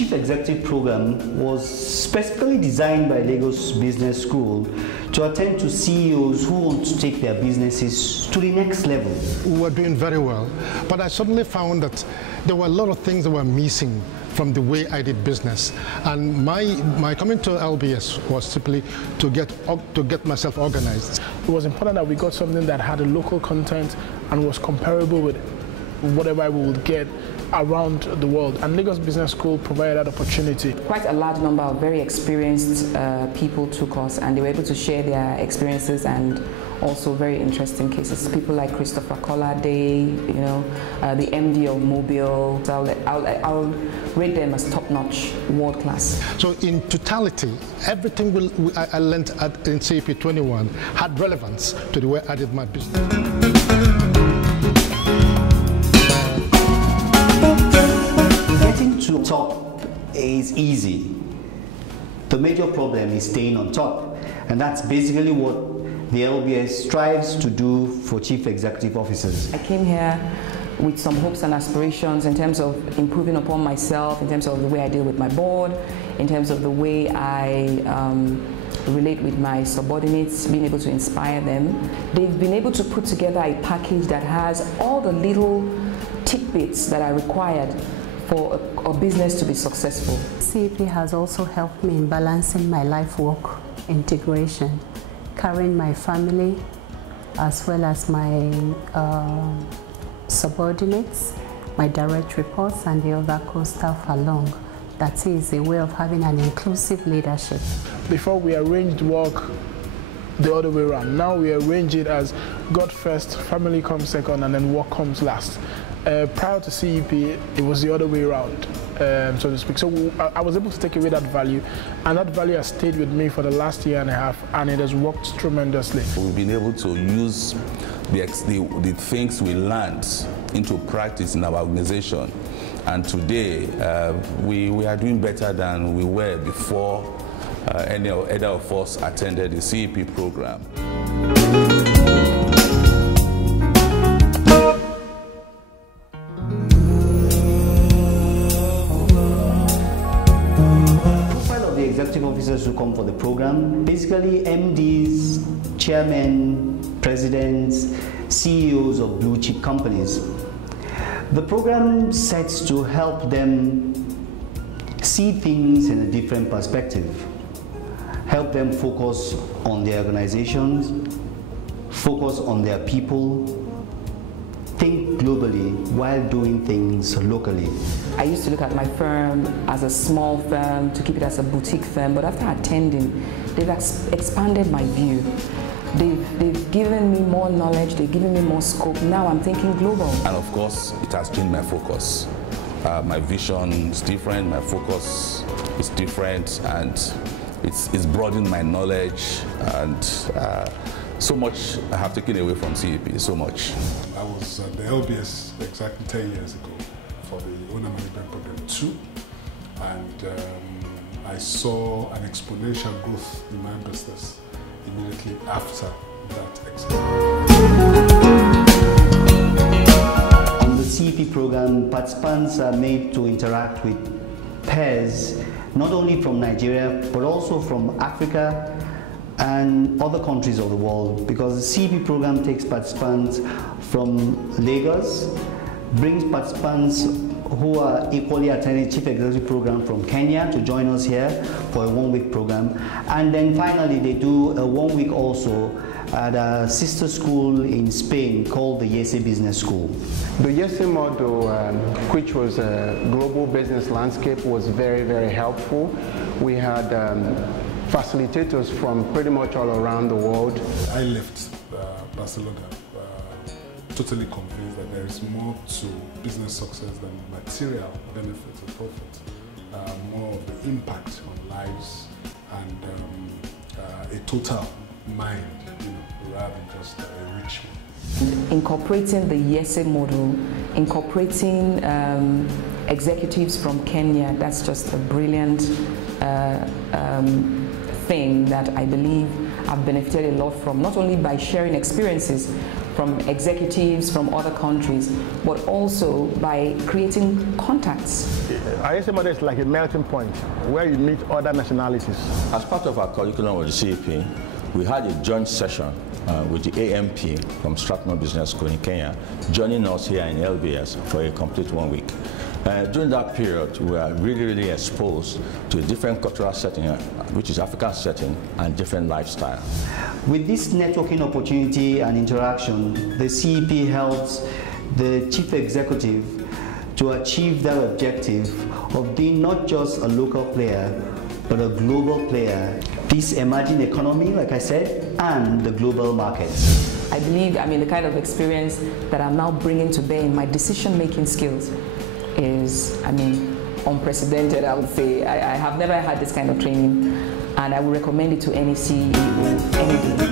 Chief Executive Program was specifically designed by Lagos Business School to attend to CEOs who want to take their businesses to the next level. We were doing very well, but I suddenly found that there were a lot of things that were missing from the way I did business. And my coming to LBS was simply to get myself organized. It was important that we got something that had a local content and was comparable with whatever we would get around the world, and Lagos Business School provided that opportunity. Quite a large number of very experienced people took us, and they were able to share their experiences and also very interesting cases. People like Christopher Collade, the MD of Mobile. So I'll rate them as top-notch, world-class. So in totality, everything I learned in CEP 21 had relevance to the way I did my business. To top is easy. The major problem is staying on top, and that's basically what the LBS strives to do for chief executive officers. I came here with some hopes and aspirations in terms of improving upon myself, in terms of the way I deal with my board, in terms of the way I relate with my subordinates, being able to inspire them. They've been able to put together a package that has all the little tidbits that are required for a business to be successful. CEP has also helped me in balancing my life-work integration, carrying my family as well as my subordinates, my direct reports, and the other core staff along. That is a way of having an inclusive leadership. Before we arranged work the other way around. Now we arrange it as God first, family comes second, and then work comes last. Prior to CEP, it was the other way around, so to speak. So I was able to take away that value, and that value has stayed with me for the last year and a half, and it has worked tremendously. We've been able to use the things we learned into practice in our organization, and today we are doing better than we were before either of us attended the CEP program. Executive officers who come for the program, basically MDs, chairmen, presidents, CEOs of blue chip companies. The program sets to help them see things in a different perspective, help them focus on their organizations, focus on their people, think globally while doing things locally. I used to look at my firm as a small firm, to keep it as a boutique firm, but after attending, they've expanded my view. They've given me more knowledge, they've given me more scope. Now I'm thinking global. And of course, it has changed my focus. My vision is different, my focus is different, and it's broadened my knowledge, and so much I have taken away from CEP, so much. I was at the LBS exactly 10 years ago for the Owner Management Program 2, and I saw an exponential growth in my business immediately after that experience. On the CEP program, participants are made to interact with peers, not only from Nigeria, but also from Africa and other countries of the world, because the CEP program takes participants from Lagos, brings participants who are equally attending Chief Executive Program from Kenya to join us here for a one-week program, and then finally they do a one-week also at a sister school in Spain called the YESE Business School. The YESE model, which was a global business landscape, was very, very helpful. We had facilitators from pretty much all around the world. I left Barcelona totally convinced that there is more to business success than material benefits or profit, more of the impact on lives and a total mind, rather than just a rich one. Incorporating the YESE model, incorporating executives from Kenya, that's just a brilliant thing that I believe I've benefited a lot from, not only by sharing experiences, from executives from other countries, but also by creating contacts. ISA model is like a melting point where you meet other nationalities. As part of our curriculum with the CEP, we had a joint session with the AMP from Strathmore Business School in Kenya, joining us here in LBS for a complete 1 week. During that period, we were really exposed to a different cultural setting, which is African setting, and different lifestyle. With this networking opportunity and interaction, the CEP helps the chief executive to achieve their objective of being not just a local player, but a global player. This emerging economy, like I said, and the global markets. I believe, the kind of experience that I'm now bringing to bear in my decision-making skills is, unprecedented, I would say. I have never had this kind of training, and I would recommend it to any CEO, any day.